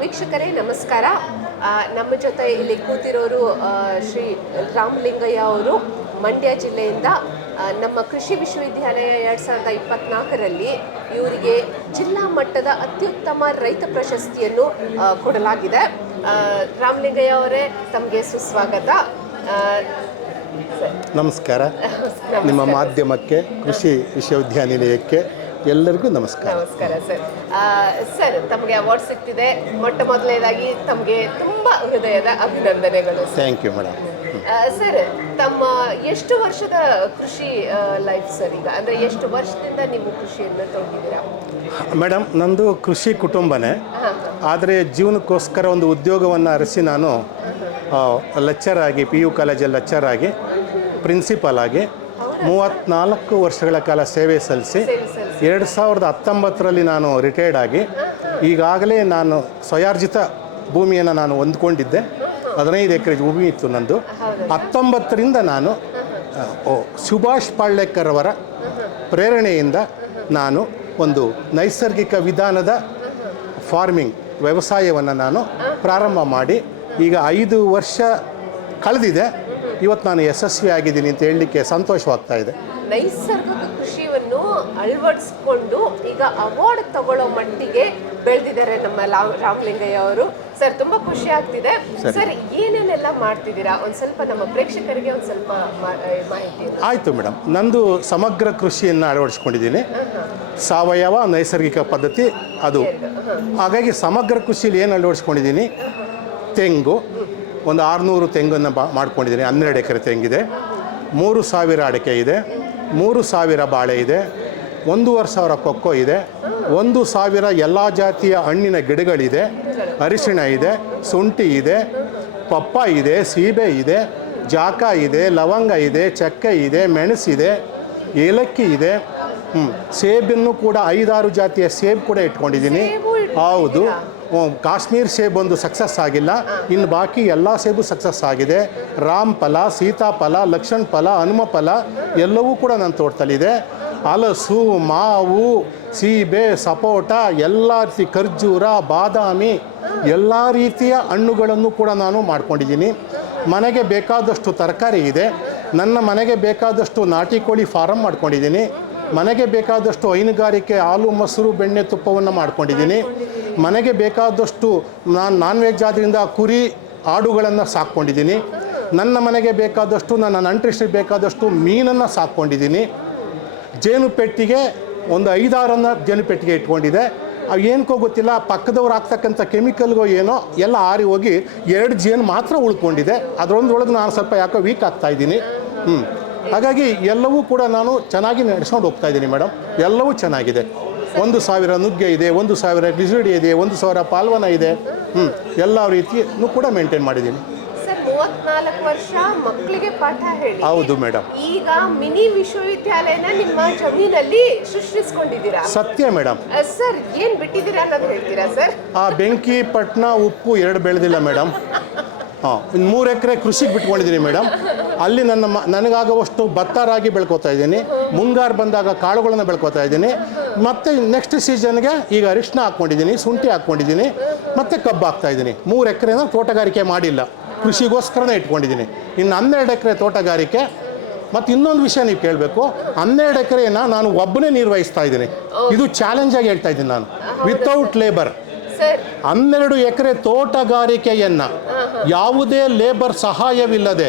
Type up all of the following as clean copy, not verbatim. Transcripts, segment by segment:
ವೀಕ್ಷಕರೇ ನಮಸ್ಕಾರ. ನಮ್ಮ ಜೊತೆ ಇಲ್ಲಿ ಕೂತಿರೋರು ಶ್ರೀ ರಾಮಲಿಂಗಯ್ಯ ಅವರು ಮಂಡ್ಯ ಜಿಲ್ಲೆಯಿಂದ. ನಮ್ಮ ಕೃಷಿ ವಿಶ್ವವಿದ್ಯಾಲಯ 2024ರಲ್ಲಿ ಇವರಿಗೆ ಜಿಲ್ಲಾ ಮಟ್ಟದ ಅತ್ಯುತ್ತಮ ರೈತ ಪ್ರಶಸ್ತಿಯನ್ನು ಕೊಡಲಾಗಿದೆ. ರಾಮಲಿಂಗಯ್ಯ ಅವರೇ, ತಮಗೆ ಸುಸ್ವಾಗತ. ನಮಸ್ಕಾರ. ನಿಮ್ಮ ಮಾಧ್ಯಮಕ್ಕೆ, ಕೃಷಿ ವಿಶ್ವವಿದ್ಯಾನಿಲಯಕ್ಕೆ ಎಲ್ಲರಿಗೂ ನಮಸ್ಕಾರ. ನಮಸ್ಕಾರ ಸರ್. ಸರ್, ತಮಗೆ ಅವಾರ್ಡ್ ಸಿಗ್ತಿದೆ. ಮೊಟ್ಟ ಮೊದಲನೇದಾಗಿ ತಮಗೆ ತುಂಬ ಹೃದಯದ ಅಭಿನಂದನೆಗಳು. Thank you madam. ಸರ್, ತಮ್ಮ ಎಷ್ಟು ವರ್ಷದ ಕೃಷಿ ಲೈಫ್ ಸರ್ ಈಗ? ಅಂದರೆ ಎಷ್ಟು ವರ್ಷದಿಂದ ನೀವು ಕೃಷಿಯನ್ನು ತೊಡಗಿದ್ದೀರಾ? ಮೇಡಮ್, ನಂದು ಕೃಷಿ ಕುಟುಂಬನೇ. ಆದರೆ ಜೀವನಕ್ಕೋಸ್ಕರ ಒಂದು ಉದ್ಯೋಗವನ್ನು ಅರಸಿ ನಾನು ಲೆಕ್ಚರ್ ಆಗಿ, PU ಕಾಲೇಜಲ್ಲಿ ಲೆಕ್ಚರ್ ಆಗಿ, ಪ್ರಿನ್ಸಿಪಾಲ್ ಆಗಿ 34 ವರ್ಷಗಳ ಕಾಲ ಸೇವೆ ಸಲ್ಲಿಸಿ 2019ರಲ್ಲಿ ನಾನು ರಿಟೈರ್ಡ್ ಆಗಿ, ಈಗಾಗಲೇ ನಾನು ಸ್ವಯಾರ್ಜಿತ ಭೂಮಿಯನ್ನು ನಾನು ಹೊಂದ್ಕೊಂಡಿದ್ದೆ. 15 ಎಕರೆ ಭೂಮಿ ಇತ್ತು ನಂದು. 19ರಿಂದ ನಾನು ಸುಭಾಷ್ ಪಾಳ್ಯೇಕರ್ ಅವರ ಪ್ರೇರಣೆಯಿಂದ ನಾನು ಒಂದು ನೈಸರ್ಗಿಕ ವಿಧಾನದ ಫಾರ್ಮಿಂಗ್ ವ್ಯವಸಾಯವನ್ನು ನಾನು ಪ್ರಾರಂಭ ಮಾಡಿ ಈಗ 5 ವರ್ಷ ಕಳೆದಿದೆ. ಇವತ್ತು ನಾನು ಯಶಸ್ವಿ ಆಗಿದ್ದೀನಿ ಅಂತ ಹೇಳಲಿಕ್ಕೆ ಸಂತೋಷವಾಗ್ತಾ ಇದೆ. ನೈಸರ್ಗಿಕ ಕೃಷಿಯನ್ನು ಅಳವಡಿಸ್ಕೊಂಡು ಈಗ ಅವಾರ್ಡ್ ತಗೊಳ್ಳೋ ಮಟ್ಟಿಗೆ ಬೆಳೆದಿದ್ದಾರೆ ನಮ್ಮ ರಾಮಲಿಂಗಯ್ಯ ಅವರು. ಸರ್, ತುಂಬ ಖುಷಿ ಆಗ್ತಿದೆ. ಸರ್, ಏನೇನೆಲ್ಲ ಮಾಡ್ತಿದ್ದೀರಾ? ಒಂದು ಸ್ವಲ್ಪ ನಮ್ಮ ಪ್ರೇಕ್ಷಕರಿಗೆ ಒಂದು ಸ್ವಲ್ಪ ಮಾಹಿತಿ. ಆಯಿತು ಮೇಡಮ್. ನಂದು ಸಮಗ್ರ ಕೃಷಿಯನ್ನು ಅಳವಡಿಸ್ಕೊಂಡಿದ್ದೀನಿ. ಸಾವಯವ ನೈಸರ್ಗಿಕ ಪದ್ಧತಿ ಅದು. ಹಾಗಾಗಿ ಸಮಗ್ರ ಕೃಷಿಯಲ್ಲಿ ಏನು ಅಳವಡಿಸ್ಕೊಂಡಿದ್ದೀನಿ, ತೆಂಗು ಒಂದು 600 ತೆಂಗನ್ನು ಮಾಡ್ಕೊಂಡಿದ್ದೀನಿ. 12 ಎಕರೆ ತೆಂಗಿದೆ. 3000 ಅಡಿಕೆ ಇದೆ. 3000 ಬಾಳೆ ಇದೆ. 1500 ಕೊಕ್ಕೋ ಇದೆ. 1000 ಎಲ್ಲ ಜಾತಿಯ ಹಣ್ಣಿನ ಗಿಡಗಳಿದೆ. ಅರಿಶಿಣ ಇದೆ, ಶುಂಠಿ ಇದೆ, ಪಪ್ಪಾಯ ಇದೆ, ಸೀಬೆ ಇದೆ, ಜಾಕ ಇದೆ, ಲವಂಗ ಇದೆ, ಚಕ್ಕೆ ಇದೆ, ಮೆಣಸಿದೆ, ಏಲಕ್ಕಿ ಇದೆ. ಸೇಬನ್ನು ಕೂಡ 5-6 ಜಾತಿಯ ಸೇಬು ಕೂಡ ಇಟ್ಕೊಂಡಿದ್ದೀನಿ. ಹೌದು, ಕಾಶ್ಮೀರ್ ಸೇಬು ಒಂದು ಸಕ್ಸಸ್ ಆಗಿಲ್ಲ, ಇನ್ನು ಬಾಕಿ ಎಲ್ಲ ಸೇಬು ಸಕ್ಸಸ್ ಆಗಿದೆ. ರಾಮ್ ಫಲ, ಸೀತಾಫಲ, ಲಕ್ಷಣ ಫಲ, ಹನುಮ ಫಲ ಎಲ್ಲವೂ ಕೂಡ ನನ್ನ ತೋಟದಲ್ಲಿದೆ. ಹಲಸು, ಮಾವು, ಸೀಬೆ, ಸಪೋಟ, ಎಲ್ಲ ರೀತಿ ಖರ್ಜೂರ, ಬಾದಾಮಿ ಎಲ್ಲ ರೀತಿಯ ಹಣ್ಣುಗಳನ್ನು ಕೂಡ ನಾನು ಮಾಡ್ಕೊಂಡಿದ್ದೀನಿ. ಮನೆಗೆ ಬೇಕಾದಷ್ಟು ತರಕಾರಿ ಇದೆ. ನನ್ನ ಮನೆಗೆ ಬೇಕಾದಷ್ಟು ನಾಟಿ ಕೋಳಿ ಫಾರಮ್ ಮಾಡ್ಕೊಂಡಿದ್ದೀನಿ. ಮನೆಗೆ ಬೇಕಾದಷ್ಟು ಹೈನುಗಾರಿಕೆ, ಹಾಲು, ಮೊಸರು, ಬೆಣ್ಣೆ, ತುಪ್ಪವನ್ನು ಮಾಡ್ಕೊಂಡಿದ್ದೀನಿ. ಮನೆಗೆ ಬೇಕಾದಷ್ಟು ನಾನು ನಾನ್ ವೆಜ್ ಆದ್ದರಿಂದ ಕುರಿ, ಆಡುಗಳನ್ನು ಸಾಕ್ಕೊಂಡಿದ್ದೀನಿ. ನನ್ನ ಮನೆಗೆ ಬೇಕಾದಷ್ಟು, ನನ್ನ ನಂಟರಿಷ್ಟಿಗೆ ಬೇಕಾದಷ್ಟು ಮೀನನ್ನು ಸಾಕ್ಕೊಂಡಿದ್ದೀನಿ. ಜೇನು ಪೆಟ್ಟಿಗೆ ಒಂದು 5-6 ಜೇನು ಪೆಟ್ಟಿಗೆ ಇಟ್ಕೊಂಡಿದೆ. ಅವು ಏನಕ್ಕೋ ಗೊತ್ತಿಲ್ಲ, ಪಕ್ಕದವ್ರು ಹಾಕ್ತಕ್ಕಂಥ ಕೆಮಿಕಲ್ಗೋ ಏನೋ ಎಲ್ಲ ಆರಿ ಹೋಗಿ 2 ಜೇನು ಮಾತ್ರ ಉಳ್ಕೊಂಡಿದೆ. ಅದರೊಂದರೊಳಗೆ ನಾನು ಸ್ವಲ್ಪ ಯಾಕೋ ವೀಕ್ ಆಗ್ತಾಯಿದ್ದೀನಿ. ಹಾಗಾಗಿ ಎಲ್ಲವೂ ಕೂಡ ನಾನು ಚೆನ್ನಾಗಿ ನಡೆಸ್ಕೊಂಡು ಹೋಗ್ತಾ ಇದ್ದೀನಿ ಮೇಡಮ್. ಎಲ್ಲವೂ ಚೆನ್ನಾಗಿದೆ. 1000 ನುಗ್ಗೆ ಇದೆ, 1000 ಗ್ಲಿಸರಿಡಿ ಇದೆ, 1000 ಪಾಲ್ವನ ಇದೆ. ಎಲ್ಲ ರೀತಿಯೂ ಕೂಡ ಮೇಂಟೈನ್ ಮಾಡಿದ್ದೀನಿ. ಸರ್, 34 ವರ್ಷ ಮಕ್ಕಳಿಗೆ ಪಾಠ ಹೇಳಿ. ಹೌದು ಮೇಡಮ್. ಈಗ ಮಿನಿ ವಿಶ್ವವಿದ್ಯಾಲಯನ ನಿಮ್ಮ ಜಮೀನಲ್ಲಿ ಸೃಷ್ಟಿಸ್ಕೊಂಡಿದ್ದೀರಾ? ಸತ್ಯ ಮೇಡಮ್. ಸರ್, ಏನು ಬಿಟ್ಟಿದ್ದೀರಾ ಅನ್ನೋದು ಹೇಳ್ತೀರಾ ಸರ್? ಬೆಂಕಿ, ಪಟ್ನ, ಉಪ್ಪು 2 ಬೆಳೆದಿಲ್ಲ ಮೇಡಮ್. 3 ಎಕರೆ ಕೃಷಿಗೆ ಬಿಟ್ಕೊಂಡಿದ್ದೀನಿ ಮೇಡಮ್. ಅಲ್ಲಿ ನನಗಾಗುವಷ್ಟು ಭತ್ತ, ರಾಗಿ ಬೆಳ್ಕೊತಾ ಇದ್ದೀನಿ. ಮುಂಗಾರು ಬಂದಾಗ ಕಾಳುಗಳನ್ನು ಬೆಳ್ಕೊತಾ ಇದ್ದೀನಿ. ಮತ್ತು ನೆಕ್ಸ್ಟ್ ಸೀಸನ್ಗೆ ಈಗ ಅರಿಶಿನ ಹಾಕ್ಕೊಂಡಿದ್ದೀನಿ, ಶುಂಠಿ ಹಾಕ್ಕೊಂಡಿದ್ದೀನಿ, ಮತ್ತು ಕಬ್ಬು ಹಾಕ್ತಾಯಿದ್ದೀನಿ. 3 ಎಕರೆನ ತೋಟಗಾರಿಕೆ ಮಾಡಿಲ್ಲ, ಕೃಷಿಗೋಸ್ಕರನೇ ಇಟ್ಕೊಂಡಿದ್ದೀನಿ. ಇನ್ನು 12 ಎಕರೆ ತೋಟಗಾರಿಕೆ. ಮತ್ತು ಇನ್ನೊಂದು ವಿಷಯ ನೀವು ಕೇಳಬೇಕು, 12 ಎಕರೆನ ನಾನು ಒಬ್ಬನೇ ನಿರ್ವಹಿಸ್ತಾ ಇದ್ದೀನಿ. ಇದು ಚಾಲೆಂಜಾಗಿ ಹೇಳ್ತಾ ಇದ್ದೀನಿ ನಾನು, ವಿತೌಟ್ ಲೇಬರ್. 12 ಎಕರೆ ತೋಟಗಾರಿಕೆಯನ್ನು ಯಾವುದೇ ಲೇಬರ್ ಸಹಾಯವಿಲ್ಲದೆ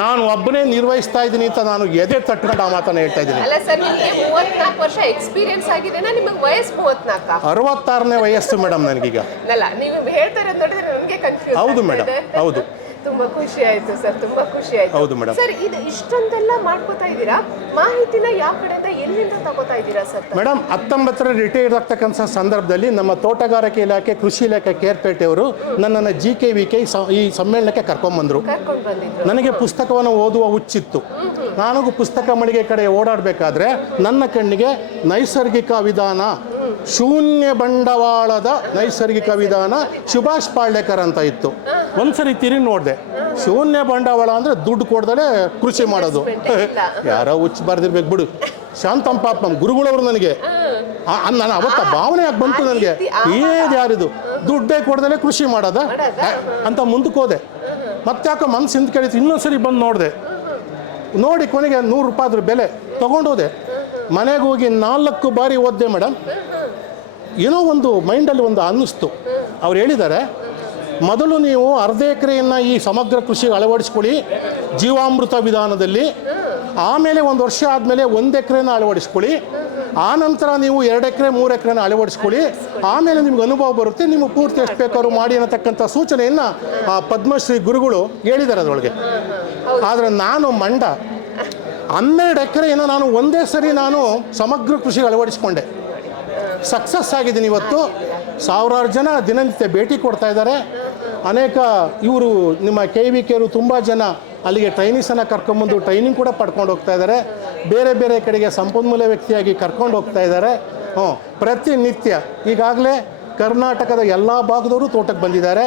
ನಾನು ಒಬ್ಬನೇ ನಿರ್ವಹಿಸ್ತಾ ಇದ್ದೀನಿ ಅಂತ ನಾನು ಎದೆ ತಟ್ಕೊಂಡು ಆ ಮಾತನ್ನು ಹೇಳ್ತಾ ಇದ್ದೀನಿ. 34 ವರ್ಷ ಎಕ್ಸ್ಪೀರಿಯನ್ಸ್ ಆಗಿದೆನಾ? ನಿಮಗೆ ವಯಸ್ಸು 34? 66ನೇ ವಯಸ್ಸು ಮೇಡಮ್ ನನಗೀಗ. ಅಲ್ಲ, ನೀವು ಹೇಳ್ತಾರೆ ನೋಡಿದ್ರೆ ನನಗೆ ಕನ್ಫ್ಯೂಸ್. ಹೌದು ಮೇಡಮ್, ಹೌದು. ತುಂಬಾ ಖುಷಿ ಆಯ್ತು ಸರ್, ತುಂಬಾ ಖುಷಿ ಆಯ್ತು. ಹೌದು ಮೇಡಮ್. ಸರ್, ಇದು ಇಷ್ಟೊಂದೆಲ್ಲ ಮಾಡ್ಕೋತಾ ಇದ್ದೀರಾ, ಮಾಹಿತಿನ ಯಾವ ಕಡೆಯಿಂದ ಎಲ್ಲಿಂದ ತಗೋತಾ ಇದ್ದೀರಾ ಸರ್? ಮೇಡಮ್, 19ರ ರಿಟೈರ್ಡ್ ಆಗ್ತಕ್ಕಂಥ ಸಂದರ್ಭದಲ್ಲಿ ನಮ್ಮ ತೋಟಗಾರಿಕೆ ಇಲಾಖೆ, ಕೃಷಿ ಇಲಾಖೆ ಕೇರ್ಪೇಟೆಯವರು ನನ್ನನ್ನು GKVK ಈ ಸಮ್ಮೇಳನಕ್ಕೆ ಕರ್ಕೊಂಡು ಬಂದಿದ್ರು. ನನಗೆ ಪುಸ್ತಕವನ್ನು ಓದುವ ಹುಚ್ಚಿತ್ತು. ನನಗೂ ಪುಸ್ತಕ ಮಳಿಗೆ ಕಡೆ ಓಡಾಡಬೇಕಾದ್ರೆ ನನ್ನ ಕಣ್ಣಿಗೆ ನೈಸರ್ಗಿಕ ವಿಧಾನ, ಶೂನ್ಯ ಬಂಡವಾಳದ ನೈಸರ್ಗಿಕ ವಿಧಾನ, ಸುಭಾಷ್ ಪಾಳ್ಯೇಕರ್ ಅಂತ ಇತ್ತು. ಒಂದ್ಸರಿ ತಿರುಗಿ ನೋಡಿದೆ. ಶೂನ್ಯ ಬಂಡವಾಳ ಅಂದರೆ ದುಡ್ಡು ಕೊಡ್ದಲೇ ಕೃಷಿ ಮಾಡೋದು. ಯಾರೋ ಹುಚ್ಚು ಬರ್ದಿರ್ಬೇಕು ಬಿಡು. ಶಾಂತಂ ಪಾಪಂ ಗುರುಗಳವರು ನನಗೆ ನಾನು ಅವತ್ತ ಭಾವನೆ ಯಾಕೆ ಬಂತು ನನಗೆ, ಯಾರಿದು ದುಡ್ಡೇ ಕೊಡ್ದಲೇ ಕೃಷಿ ಮಾಡೋದ ಅಂತ ಮುಂದಕ್ಕೆ ಹೋದೆ. ಮತ್ತೆ ಯಾಕೆ ಮನ್ಸಿಂದ ಕೇಳಿತು, ಇನ್ನೊಂದ್ಸರಿ ಬಂದು ನೋಡಿದೆ. ನೋಡಿ ಕೊನೆಗೆ 100 ರೂಪಾಯಿ ಅದ್ರ ಬೆಲೆ ತೊಗೊಂಡೋದೆ. ಮನೆಗೆ ಹೋಗಿ 4 ಬಾರಿ ಓದಿದೆ ಮೇಡಮ್. ಏನೋ ಒಂದು ಮೈಂಡಲ್ಲಿ ಒಂದು ಅನ್ನಿಸ್ತು. ಅವ್ರು ಹೇಳಿದ್ದಾರೆ, ಮೊದಲು ನೀವು ಅರ್ಧ ಎಕರೆಯನ್ನು ಈ ಸಮಗ್ರ ಕೃಷಿಗೆ ಅಳವಡಿಸ್ಕೊಳ್ಳಿ ಜೀವಾಮೃತ ವಿಧಾನದಲ್ಲಿ, ಆಮೇಲೆ 1 ವರ್ಷ ಆದಮೇಲೆ 1 ಎಕರೆನ ಅಳವಡಿಸ್ಕೊಳ್ಳಿ, ಆನಂತರ ನೀವು 2 ಎಕರೆ 3 ಎಕರೆನ ಅಳವಡಿಸ್ಕೊಳ್ಳಿ, ಆಮೇಲೆ ನಿಮ್ಗೆ ಅನುಭವ ಬರುತ್ತೆ, ನಿಮಗೆ ಪೂರ್ತಿ ಎಷ್ಟು ಬೇಕಾದ್ರೂ ಮಾಡಿ ಅನ್ನತಕ್ಕಂಥ ಸೂಚನೆಯನ್ನು ಪದ್ಮಶ್ರೀ ಗುರುಗಳು ಹೇಳಿದ್ದಾರೆ ಅದರೊಳಗೆ. ಆದರೆ ನಾನು ಮಂಡ 12 ಎಕರೆಯನ್ನು ನಾನು ಒಂದೇ ಸರಿ ನಾನು ಸಮಗ್ರ ಕೃಷಿಗೆ ಅಳವಡಿಸ್ಕೊಂಡೆ. ಸಕ್ಸಸ್ ಆಗಿದ್ದೀನಿ. ಇವತ್ತು ಸಾವಿರಾರು ಜನ ದಿನನಿತ್ಯ ಭೇಟಿ ಕೊಡ್ತಾ ಇದ್ದಾರೆ. ಅನೇಕ ಇವರು ನಿಮ್ಮ KVKರು ತುಂಬ ಜನ ಅಲ್ಲಿಗೆ ಟ್ರೈನೀಸನ್ನು ಕರ್ಕೊಂಬಂದು ಟ್ರೈನಿಂಗ್ ಕೂಡ ಪಡ್ಕೊಂಡು ಹೋಗ್ತಾ ಇದ್ದಾರೆ. ಬೇರೆ ಬೇರೆ ಕಡೆಗೆ ಸಂಪನ್ಮೂಲ ವ್ಯಕ್ತಿಯಾಗಿ ಕರ್ಕೊಂಡು ಹೋಗ್ತಾ ಇದ್ದಾರೆ. ಪ್ರತಿನಿತ್ಯ ಈಗಾಗಲೇ ಕರ್ನಾಟಕದ ಎಲ್ಲ ಭಾಗದವರು ತೋಟಕ್ಕೆ ಬಂದಿದ್ದಾರೆ.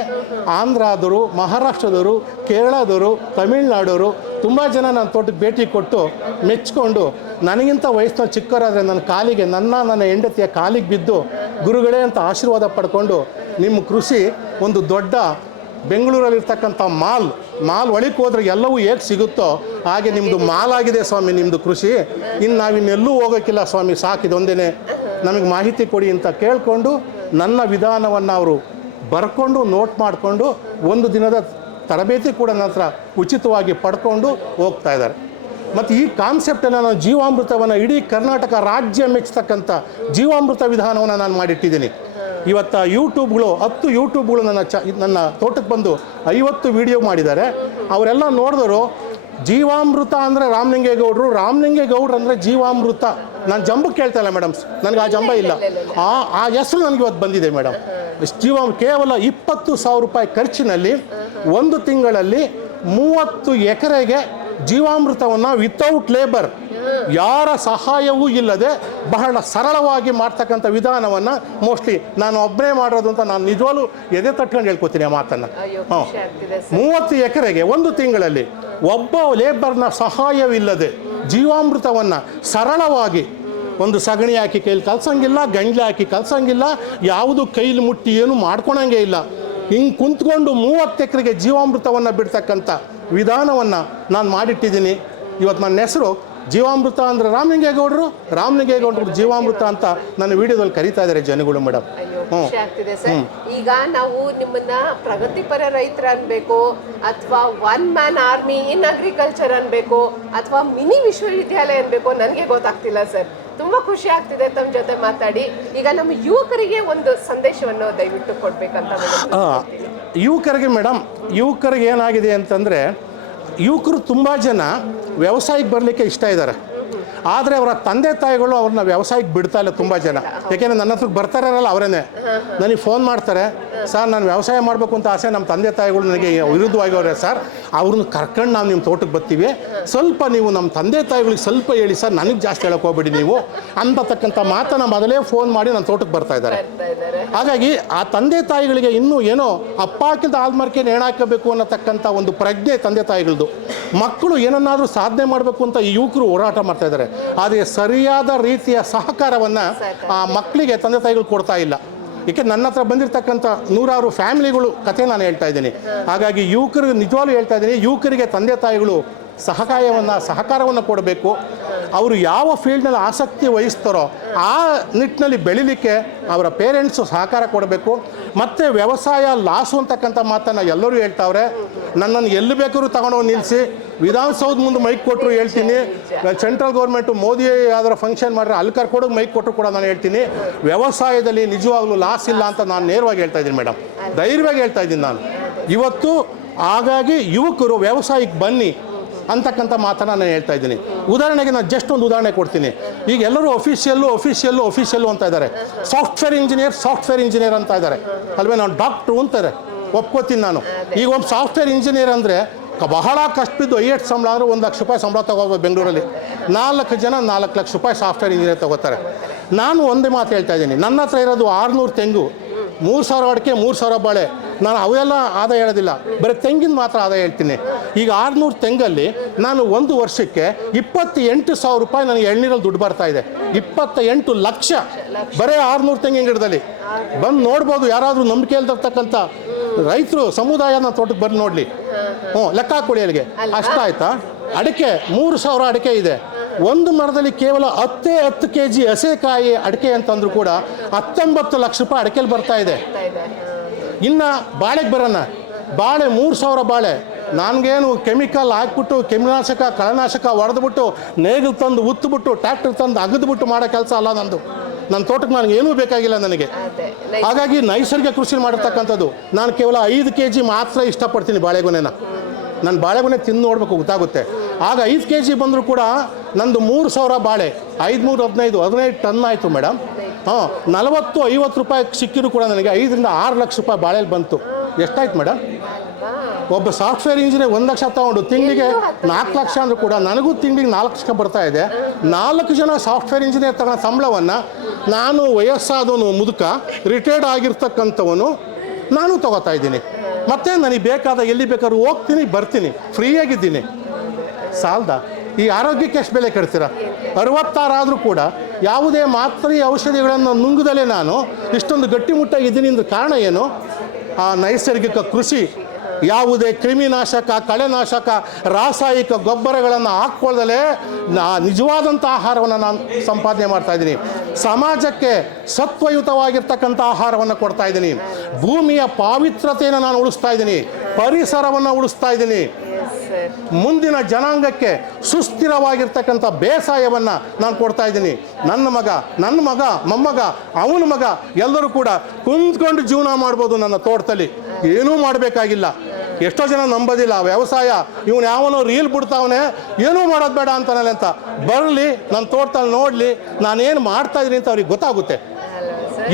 ಆಂಧ್ರದವರು, ಮಹಾರಾಷ್ಟ್ರದವರು, ಕೇರಳದವರು, ತಮಿಳ್ನಾಡವರು ತುಂಬ ಜನ ನನ್ನ ತೋಟಕ್ಕೆ ಭೇಟಿ ಕೊಟ್ಟು ಮೆಚ್ಕೊಂಡು ನನಗಿಂತ ವಯಸ್ಸಿನ ಚಿಕ್ಕವರಾದರೆ ನನ್ನ ಹೆಂಡತಿಯ ಕಾಲಿಗೆ ಬಿದ್ದು ಗುರುಗಳೇ ಅಂತ ಆಶೀರ್ವಾದ ಪಡ್ಕೊಂಡು, ನಿಮ್ಮ ಕೃಷಿ ಒಂದು ದೊಡ್ಡ ಬೆಂಗಳೂರಲ್ಲಿರ್ತಕ್ಕಂಥ ಮಾಲ್ ಒಳಗೆ ಹೋದ್ರೆ ಎಲ್ಲವೂ ಹೇಗೆ ಸಿಗುತ್ತೋ ಹಾಗೆ ನಿಮ್ಮದು ಮಾಲ್ ಆಗಿದೆ ಸ್ವಾಮಿ ನಿಮ್ಮದು ಕೃಷಿ. ಇನ್ನು ನಾವಿನ್ನೆಲ್ಲೂ ಹೋಗೋಕ್ಕಿಲ್ಲ ಸ್ವಾಮಿ, ಸಾಕಿದೊಂದೇ ನಮಗೆ ಮಾಹಿತಿ ಕೊಡಿ ಅಂತ ಕೇಳಿಕೊಂಡು ನನ್ನ ವಿಧಾನವನ್ನು ಅವರು ಬರ್ಕೊಂಡು ನೋಟ್ ಮಾಡಿಕೊಂಡು 1 ದಿನದ ತರಬೇತಿ ಕೂಡ ನಂತರ ಉಚಿತವಾಗಿ ಪಡ್ಕೊಂಡು ಹೋಗ್ತಾ ಇದ್ದಾರೆ. ಮತ್ತು ಈ ಕಾನ್ಸೆಪ್ಟನ್ನು ನಾನು ಜೀವಾಮೃತವನ್ನು ಇಡೀ ಕರ್ನಾಟಕ ರಾಜ್ಯ ಮೆಚ್ಚತಕ್ಕಂಥ ಜೀವಾಮೃತ ವಿಧಾನವನ್ನು ನಾನು ಮಾಡಿಟ್ಟಿದ್ದೀನಿ. ಇವತ್ತು ಯೂಟ್ಯೂಬ್ಗಳು 10 ಯೂಟ್ಯೂಬ್ಗಳು ನನ್ನ ತೋಟಕ್ಕೆ ಬಂದು 50 ವಿಡಿಯೋ ಮಾಡಿದ್ದಾರೆ. ಅವರೆಲ್ಲ ನೋಡಿದ್ರು ಜೀವಾಮೃತ ಅಂದರೆ ರಾಮಲಿಂಗೇಗೌಡರು, ರಾಮಲಿಂಗೇಗೌಡರು ಅಂದರೆ ಜೀವಾಮೃತ. ನಾನು ಜಂಬಕ್ಕೆ ಕೇಳ್ತಾ ಇಲ್ಲ ಮೇಡಮ್, ನನಗೆ ಆ ಜಂಬ ಇಲ್ಲ. ಆ ಹೆಸರು ನನಗೆ ಇವತ್ತು ಬಂದಿದೆ ಮೇಡಮ್. ಕೇವಲ 20,000 ರೂಪಾಯಿ ಖರ್ಚಿನಲ್ಲಿ 1 ತಿಂಗಳಲ್ಲಿ 30 ಎಕರೆಗೆ ಜೀವಾಮೃತವನ್ನು ವಿತೌಟ್ ಲೇಬರ್, ಯಾರ ಸಹಾಯವೂ ಇಲ್ಲದೆ ಬಹಳ ಸರಳವಾಗಿ ಮಾಡ್ತಕ್ಕಂಥ ವಿಧಾನವನ್ನು ಮೋಸ್ಟ್ಲಿ ನಾನು ಒಬ್ಬನೇ ಮಾಡೋದು ಅಂತ ನಾನು ನಿಜವಾಗ್ಲೂ ಎದೆ ತಟ್ಕೊಂಡು ಹೇಳ್ಕೊತೀನಿ ಆ ಮಾತನ್ನು. 30 ಎಕರೆಗೆ 1 ತಿಂಗಳಲ್ಲಿ ಒಬ್ಬ ಲೇಬರ್ನ ಸಹಾಯವಿಲ್ಲದೆ ಜೀವಾಮೃತವನ್ನು ಸರಳವಾಗಿ, ಒಂದು ಸಗಣಿ ಹಾಕಿ ಕೈಲಿ ಕಲ್ಸಂಗಿಲ್ಲ, ಗಂಜಲ ಹಾಕಿ ಕಲ್ಸಂಗಿಲ್ಲ, ಯಾವುದು ಕೈಲಿ ಮುಟ್ಟಿ ಏನು ಮಾಡ್ಕೊಳಂಗೆ ಇಲ್ಲ, ಹಿಂಗೆ ಕುಂತ್ಕೊಂಡು 30 ಎಕರೆಗೆ ಜೀವಾಮೃತವನ್ನು ಬಿಡ್ತಕ್ಕಂಥ ವಿಧಾನವನ್ನು ನಾನು ಮಾಡಿಟ್ಟಿದ್ದೀನಿ. ಇವತ್ತು ನನ್ನ ಹೆಸರು ಜೀವಾಮೃತ ಅಂದರೆ ರಾಮಲಿಂಗೇಗೌಡರು ಜೀವಾಮೃತ ಅಂತ ನನ್ನ ವಿಡಿಯೋದಲ್ಲಿ ಕರೀತಾ ಇದ್ದಾರೆ ಜನಗಳು ಮೇಡಮ್. ಖುಷಿ ಆಗ್ತಿದೆ ಸರ್. ಈಗ ನಾವು ನಿಮ್ಮನ್ನ ಪ್ರಗತಿಪರ ರೈತರ ಅನ್ಬೇಕು, ಅಥವಾ 1 ಮ್ಯಾನ್ ಆರ್ಮಿ ಇನ್ ಅಗ್ರಿಕಲ್ಚರ್ ಅನ್ಬೇಕು, ಅಥವಾ ಮಿನಿ ವಿಶ್ವವಿದ್ಯಾಲಯ ಅನ್ಬೇಕು, ನನಗೆ ಗೊತ್ತಾಗ್ತಿಲ್ಲ ಸರ್. ತುಂಬಾ ಖುಷಿ ಆಗ್ತಿದೆ ತಮ್ಮ ಜೊತೆ ಮಾತಾಡಿ. ಈಗ ನಮ್ಮ ಯುವಕರಿಗೆ ಒಂದು ಸಂದೇಶವನ್ನು ದಯವಿಟ್ಟು ಕೊಡ್ಬೇಕಂತ. ಯುವಕರಿಗೆ ಏನಾಗಿದೆ ಅಂತಂದರೆ, ಯುವಕರು ತುಂಬ ಜನ ವ್ಯವಸಾಯಕ್ಕೆ ಬರಲಿಕ್ಕೆ ಇಷ್ಟ ಇದ್ದಾರೆ. ಆದರೆ ಅವರ ತಂದೆ ತಾಯಿಗಳು ಅವ್ರನ್ನ ವ್ಯವಸಾಯಕ್ಕೆ ಬಿಡ್ತಾ ಇಲ್ಲ ತುಂಬ ಜನ. ಯಾಕೆಂದರೆ ನನ್ನ ಹತ್ರಕ್ಕೆ ಬರ್ತಾರಲ್ಲ ಅವರೇ ನನಗೆ ಫೋನ್ ಮಾಡ್ತಾರೆ, ಸರ್ ನಾನು ವ್ಯವಸಾಯ ಮಾಡಬೇಕು ಅಂತ ಆಸೆ, ನಮ್ಮ ತಂದೆ ತಾಯಿಗಳು ನನಗೆ ವಿರುದ್ಧವಾಗಿವ್ರೆ ಸರ್, ಅವ್ರನ್ನ ಕರ್ಕೊಂಡು ನಾವು ನಿಮ್ಮ ತೋಟಕ್ಕೆ ಬರ್ತೀವಿ, ಸ್ವಲ್ಪ ನೀವು ನಮ್ಮ ತಂದೆ ತಾಯಿಗಳಿಗೆ ಸ್ವಲ್ಪ ಹೇಳಿ ಸರ್, ನನಗೆ ಜಾಸ್ತಿ ಹೇಳಕ್ಕೆ ಹೋಗ್ಬೇಡಿ ನೀವು ಅಂತಕ್ಕಂಥ ಮಾತನ್ನು ಮೊದಲೇ ಫೋನ್ ಮಾಡಿ ನನ್ನ ತೋಟಕ್ಕೆ ಬರ್ತಾ ಇದ್ದಾರೆ. ಹಾಗಾಗಿ ಆ ತಂದೆ ತಾಯಿಗಳಿಗೆ ಇನ್ನೂ ಏನೋ ಅಪ್ಪಾಕಿಂತ ಆಲ್ಮಾರ್ಕೆ ನೇಣಾಕಬೇಕು ಅನ್ನತಕ್ಕಂಥ ಒಂದು ಪ್ರಜ್ಞೆ ತಂದೆ ತಾಯಿಗಳದ್ದು. ಮಕ್ಕಳು ಏನನ್ನಾದರೂ ಸಾಧನೆ ಮಾಡಬೇಕು ಅಂತ ಈ ಯುವಕರು ಹೋರಾಟ ಮಾಡ್ತಾ ಇದ್ದಾರೆ. ಆದರೆ ಸರಿಯಾದ ರೀತಿಯ ಸಹಕಾರವನ್ನು ಆ ಮಕ್ಕಳಿಗೆ ತಂದೆ ತಾಯಿಗಳು ಕೊಡ್ತಾ ಇಲ್ಲ. ಏಕೆ ನನ್ನ ಹತ್ರ ಬಂದಿರತಕ್ಕಂಥ 100 ಫ್ಯಾಮಿಲಿಗಳು ಕತೆ ನಾನು ಹೇಳ್ತಾ ಇದ್ದೀನಿ. ಹಾಗಾಗಿ ಯುವಕರಿಗೆ ನಿಜವಾಗ್ಲೂ ಹೇಳ್ತಾ ಇದ್ದೀನಿ, ಯುವಕರಿಗೆ ತಂದೆ ತಾಯಿಗಳು ಸಹಕಾರವನ್ನು ಕೊಡಬೇಕು. ಅವರು ಯಾವ ಫೀಲ್ಡ್ನಲ್ಲಿ ಆಸಕ್ತಿ ವಹಿಸ್ತಾರೋ ಆ ನಿಟ್ಟಿನಲ್ಲಿ ಬೆಳಿಲಿಕ್ಕೆ ಅವರ ಪೇರೆಂಟ್ಸು ಸಹಕಾರ ಕೊಡಬೇಕು. ಮತ್ತು ವ್ಯವಸಾಯ ಲಾಸು ಅಂತಕ್ಕಂಥ ಮಾತನ್ನು ಎಲ್ಲರೂ ಹೇಳ್ತಾವ್ರೆ. ನನ್ನನ್ನು ಎಲ್ಲಿ ಬೇಕಾದ್ರೂ ತಗೊಂಡೋಗಿ ನಿಲ್ಲಿಸಿ, ವಿಧಾನಸೌಧ ಮುಂದೆ ಮೈಕ್ ಕೊಟ್ಟರು ಹೇಳ್ತೀನಿ, ಸೆಂಟ್ರಲ್ ಗೌರ್ಮೆಂಟು ಮೋದಿ ಯಾವ್ದಾರ ಫಂಕ್ಷನ್ ಮಾಡಿದ್ರೆ ಅಲ್ಲಿ ಕರ್ಕೊಡೋಗಿ ಮೈಕ್ ಕೊಟ್ಟರು ಕೂಡ ನಾನು ಹೇಳ್ತೀನಿ, ವ್ಯವಸಾಯದಲ್ಲಿ ನಿಜವಾಗ್ಲೂ ಲಾಸ್ ಇಲ್ಲ ಅಂತ ನಾನು ನೇರವಾಗಿ ಹೇಳ್ತಾ ಇದ್ದೀನಿ ಮೇಡಮ್, ಧೈರ್ಯವಾಗಿ ಹೇಳ್ತಾ ಇದ್ದೀನಿ ನಾನು ಇವತ್ತು. ಹಾಗಾಗಿ ಯುವಕರು ವ್ಯವಸಾಯಕ್ಕೆ ಬನ್ನಿ ಅಂತಕ್ಕಂಥ ಮಾತನ್ನು ನಾನು ಹೇಳ್ತಾ ಇದ್ದೀನಿ. ಉದಾಹರಣೆಗೆ ನಾನು ಜಸ್ಟ್ ಒಂದು ಉದಾಹರಣೆ ಕೊಡ್ತೀನಿ. ಈಗ ಎಲ್ಲರೂ ಅಫಿಷಿಯಲ್ಲು ಅಂತ ಇದ್ದಾರೆ. ಸಾಫ್ಟ್ವೇರ್ ಇಂಜಿನಿಯರ್ ಅಂತ ಇದ್ದಾರೆ ಅಲ್ವೇ. ನಾನು ಡಾಕ್ಟ್ರು ಅಂತಾರೆ, ಒಪ್ಕೋತೀನಿ ನಾನು. ಈಗ ಒಂದು ಸಾಫ್ಟ್ವೇರ್ ಇಂಜಿನಿಯರ್ ಅಂದರೆ ಬಹಳ ಕಷ್ಟ ಬಿದ್ದು ಐಎಟ್ ಸಂಬಳ ಅಂದರೆ 1 ಲಕ್ಷ ರೂಪಾಯಿ ಸಂಬಳ ತೊಗೋಬೋದು ಬೆಂಗಳೂರಲ್ಲಿ. 4 ಜನ 4 ಲಕ್ಷ ರೂಪಾಯಿ ಸಾಫ್ಟ್ವೇರ್ ಇಂಜಿನಿಯರ್ ತೊಗೋತಾರೆ. ನಾನು ಒಂದೇ ಮಾತು ಹೇಳ್ತಾ ಇದ್ದೀನಿ, ನನ್ನ ಹತ್ರ ಇರೋದು 600 ತೆಂಗು, 3000 ಅಡಿಕೆ, 3000 ಬಾಳೆ, ನಾನು ಅವೆಲ್ಲ ಆದಾಯ ಹೇಳೋದಿಲ್ಲ, ಬರೀ ತೆಂಗಿನ ಮಾತ್ರ ಆದಾಯ ಹೇಳ್ತೀನಿ. ಈಗ 600 ತೆಂಗಲ್ಲಿ ನಾನು ಒಂದು ವರ್ಷಕ್ಕೆ 28,000 ರೂಪಾಯಿ ನನಗೆ ಎಳ್ನೀರಲ್ಲಿ ದುಡ್ಡು ಬರ್ತಾ ಇದೆ. 28 ಲಕ್ಷ ಬರೀ 600 ತೆಂಗಿನ ಗಿಡದಲ್ಲಿ. ಬಂದು ನೋಡ್ಬೋದು, ಯಾರಾದರೂ ನಂಬಿಕೆ ಇಲ್ದಿರ್ತಕ್ಕಂಥ ರೈತರು ಸಮುದಾಯ ನನ್ನ ತೋಟಕ್ಕೆ ಬಂದು ನೋಡಲಿ. ಲೆಕ್ಕ ಹಾಕೊಳ್ಳಿ ಅಲ್ಲಿಗೆ. ಅಷ್ಟಾಯ್ತಾ? ಅಡಿಕೆ 3,000 ಅಡಿಕೆ ಇದೆ. ಒಂದು ಮರದಲ್ಲಿ ಕೇವಲ 10 kg ಹಸೆಕಾಯಿ ಅಡಿಕೆ ಅಂತಂದ್ರೂ ಕೂಡ 19 ಲಕ್ಷ ರೂಪಾಯಿ ಅಡಿಕೆಯಲ್ಲಿ ಬರ್ತಾ ಇದೆ. ಇನ್ನು ಬಾಳೆಗೆ ಬರೋಣ. ಬಾಳೆ 3,000 ಬಾಳೆ. ನನಗೇನು ಕೆಮಿಕಲ್ ಹಾಕ್ಬಿಟ್ಟು ಕ್ರಿಮಿನಾಶಕ ಕಳೆನಾಶಕ ಹೊಡೆದ್ಬಿಟ್ಟು ನೇಗಿಲು ತಂದು ಉತ್ತುಬಿಟ್ಟು ಟ್ರ್ಯಾಕ್ಟರ್ ತಂದು ಅಗದ್ಬಿಟ್ಟು ಮಾಡೋ ಕೆಲಸ ಅಲ್ಲ ನಂದು. ನನ್ನ ತೋಟಕ್ಕೆ ನನಗೆ ಏನೂ ಬೇಕಾಗಿಲ್ಲ ನನಗೆ. ಹಾಗಾಗಿ ನೈಸರ್ಗಿಕ ಕೃಷಿ ಮಾಡಿರ್ತಕ್ಕಂಥದ್ದು. ನಾನು ಕೇವಲ 5 kg ಮಾತ್ರ ಇಷ್ಟಪಡ್ತೀನಿ ಬಾಳೆಗೊನೆನ. ನಾನು ಬಾಳೆಗೊನೆ ತಿಂದು ನೋಡಬೇಕು, ಗೊತ್ತಾಗುತ್ತೆ. ಆಗ 5 kg ಬಂದರೂ ಕೂಡ ನಂದು 3,000 ಬಾಳೆ 5 3 15 ಟನ್ ಆಯಿತು ಮೇಡಮ್. 40-50 ರೂಪಾಯಿ ಸಿಕ್ಕಿದ್ರು ಕೂಡ ನನಗೆ 5-6 ಲಕ್ಷ ರೂಪಾಯಿ ಬಾಳೆಯಲ್ಲಿ ಬಂತು. ಎಷ್ಟಾಯ್ತು ಮೇಡಮ್? ಒಬ್ಬ ಸಾಫ್ಟ್ವೇರ್ ಇಂಜಿನಿಯರ್ 1 ಲಕ್ಷ ತೊಗೊಂಡು ತಿಂಗಳಿಗೆ 4 ಲಕ್ಷ ಅಂದರೂ ಕೂಡ ನನಗೂ ತಿಂಗಳಿಗೆ 4 ಲಕ್ಷ ಬರ್ತಾ ಇದೆ. 4 ಜನ ಸಾಫ್ಟ್ವೇರ್ ಇಂಜಿನಿಯರ್ ತಗೊಳ್ಳೋ ಸಂಬಳವನ್ನು ನಾನು ವಯಸ್ಸಾದವನು, ಮುದುಕ, ರಿಟೈರ್ಡ್ ಆಗಿರ್ತಕ್ಕಂಥವನು ನಾನು ತೊಗೋತಾ ಇದ್ದೀನಿ. ಮತ್ತು ನನಗೆ ಬೇಕಾದ ಎಲ್ಲಿ ಬೇಕಾದ್ರೂ ಹೋಗ್ತೀನಿ, ಬರ್ತೀನಿ, ಫ್ರೀಯಾಗಿದ್ದೀನಿ. ಸಾಲದ? ಈ ಆರೋಗ್ಯಕ್ಕೆ ಎಷ್ಟು ಬೆಲೆ ಕಟ್ತೀರಾ? 66 ಆದರೂ ಕೂಡ ಯಾವುದೇ ಮಾತ್ರೆ ಔಷಧಿಗಳನ್ನು ನುಂಗದಲ್ಲೇ ನಾನು ಇಷ್ಟೊಂದು ಗಟ್ಟಿಮುಟ್ಟಾಗಿದ್ದೀನಿ ಅಂದ್ರೆ ಕಾರಣ ಏನು? ಆ ನೈಸರ್ಗಿಕ ಕೃಷಿ. ಯಾವುದೇ ಕ್ರಿಮಿನಾಶಕ, ಕಳೆನಾಶಕ, ರಾಸಾಯನಿಕ ಗೊಬ್ಬರಗಳನ್ನು ಹಾಕ್ಕೊಳ್ದಲೇ ನಿಜವಾದಂಥ ಆಹಾರವನ್ನು ನಾನು ಸಂಪಾದನೆ ಮಾಡ್ತಾ ಇದ್ದೀನಿ. ಸಮಾಜಕ್ಕೆ ಸತ್ವಯುತವಾಗಿರ್ತಕ್ಕಂಥ ಆಹಾರವನ್ನು ಕೊಡ್ತಾ ಇದ್ದೀನಿ. ಭೂಮಿಯ ಪಾವಿತ್ರತೆಯನ್ನು ನಾನು ಉಳಿಸ್ತಾ ಇದ್ದೀನಿ. ಪರಿಸರವನ್ನು ಉಳಿಸ್ತಾ ಇದ್ದೀನಿ. ಮುಂದಿನ ಜನಾಂಗಕ್ಕೆ ಸುಸ್ಥಿರವಾಗಿರ್ತಕ್ಕಂಥ ಬೇಸಾಯವನ್ನು ನಾನು ಕೊಡ್ತಾ ಇದ್ದೀನಿ. ನನ್ನ ಮಗ, ಮೊಮ್ಮಗ, ಅವನ ಮಗ ಎಲ್ಲರೂ ಕೂಡ ಕುಂತ್ಕೊಂಡು ಜೀವನ ಮಾಡ್ಬೋದು ನನ್ನ ತೋಟದಲ್ಲಿ. ಏನೂ ಮಾಡಬೇಕಾಗಿಲ್ಲ. ಎಷ್ಟೋ ಜನ ನಂಬೋದಿಲ್ಲ ವ್ಯವಸಾಯ, ಇವನು ಯಾವನೋ ರೀಲ್ ಬಿಡ್ತಾವನೆ, ಏನೂ ಮಾಡೋದು ಬೇಡ ಅಂತಾನಲ್ಲ ಅಂತ. ಬರಲಿ, ನನ್ನ ತೋಟದಲ್ಲಿ ನೋಡಲಿ ನಾನೇನು ಮಾಡ್ತಾ ಇದ್ದೀನಿ ಅಂತ ಅವ್ರಿಗೆ ಗೊತ್ತಾಗುತ್ತೆ.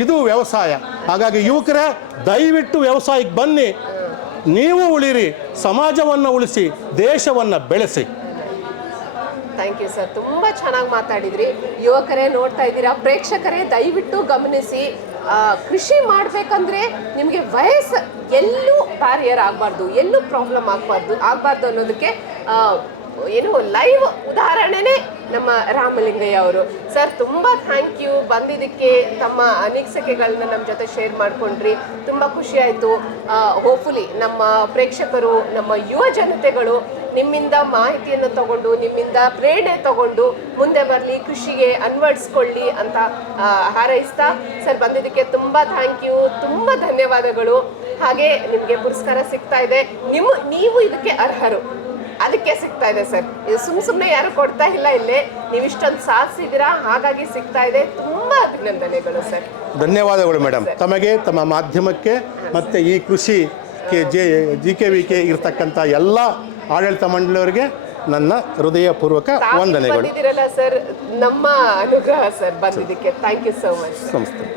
ಇದು ವ್ಯವಸಾಯ. ಹಾಗಾಗಿ ಯುವಕರೇ, ದಯವಿಟ್ಟು ವ್ಯವಸಾಯಕ್ಕೆ ಬನ್ನಿ. ನೀವು ಉಳಿರಿ, ಸಮಾಜವನ್ನು ಉಳಿಸಿ, ದೇಶವನ್ನು ಬೆಳೆಸಿ. ಥ್ಯಾಂಕ್ ಯು ಸರ್, ತುಂಬ ಚೆನ್ನಾಗಿ ಮಾತಾಡಿದ್ರಿ. ಯುವಕರೇ ನೋಡ್ತಾ ಇದ್ದೀರಾ, ಪ್ರೇಕ್ಷಕರೇ ದಯವಿಟ್ಟು ಗಮನಿಸಿ. ಕೃಷಿ ಮಾಡಬೇಕಂದ್ರೆ ನಿಮಗೆ ವಯಸ್ಸು ಎಲ್ಲೂ ಬ್ಯಾರಿಯರ್ ಆಗಬಾರ್ದು, ಎಲ್ಲೂ ಪ್ರಾಬ್ಲಮ್ ಆಗಬಾರ್ದು ಅನ್ನೋದಕ್ಕೆ ಏನು ಲೈವ್ ಉದಾಹರಣೆನೇ ನಮ್ಮ ರಾಮಲಿಂಗಯ್ಯ ಅವರು. ಸರ್ ತುಂಬ ಥ್ಯಾಂಕ್ ಯು ಬಂದಿದ್ದಕ್ಕೆ. ತಮ್ಮ ಅನಿಸಿಕೆಗಳನ್ನ ನಮ್ಮ ಜೊತೆ ಶೇರ್ ಮಾಡಿಕೊಂಡ್ರಿ, ತುಂಬ ಖುಷಿ ಆಯಿತು. ಹೋಪ್ಫುಲಿ ನಮ್ಮ ಪ್ರೇಕ್ಷಕರು, ನಮ್ಮ ಯುವ ಜನತೆಗಳು ನಿಮ್ಮಿಂದ ಮಾಹಿತಿಯನ್ನು ತಗೊಂಡು, ನಿಮ್ಮಿಂದ ಪ್ರೇರಣೆ ತಗೊಂಡು ಮುಂದೆ ಬರಲಿ, ಕೃಷಿಗೆ ಅನ್ವಡಿಸ್ಕೊಳ್ಳಿ ಅಂತ ಹಾರೈಸ್ತಾ, ಸರ್ ಬಂದಿದ್ದಕ್ಕೆ ತುಂಬ ಥ್ಯಾಂಕ್ ಯು, ತುಂಬ ಧನ್ಯವಾದಗಳು. ಹಾಗೆ ನಿಮಗೆ ಪುರಸ್ಕಾರ ಸಿಗ್ತಾ ಇದೆ. ನೀವು ಇದಕ್ಕೆ ಅರ್ಹರು, ಅದಕ್ಕೆ ಸಿಗ್ತಾ ಇದೆ ಸರ್. ಇದು ಸುಮ್ಮನೆ ಯಾರು ಕೊಡ್ತಾ ಇಲ್ಲ, ಇಲ್ಲೇ ನೀವು ಇಷ್ಟೊಂದು ಸಾಧಿಸಿದ್ದೀರಾ, ಹಾಗಾಗಿ ಸಿಗ್ತಾ ಇದೆ. ತುಂಬ ಅಭಿನಂದನೆಗಳು ಸರ್. ಧನ್ಯವಾದಗಳು ಮೇಡಮ್. ತಮಗೆ, ತಮ್ಮ ಮಾಧ್ಯಮಕ್ಕೆ, ಮತ್ತು ಈ ಕೃಷಿಗೆ GKVK ಇರ್ತಕ್ಕಂಥ ಎಲ್ಲ ಆಡಳಿತ ಮಂಡಳಿಯವರಿಗೆ ನನ್ನ ಹೃದಯಪೂರ್ವಕ ವಂದನೆಗಳು. ಬಂದಿದ್ದೀರಲ್ಲ ಸರ್, ನಮ್ಮ ಅನುಗ್ರಹ ಸರ್ ಬಂದಿದ್ದಕ್ಕೆ. Thank you so much. ಸಂಸ್ಥೆ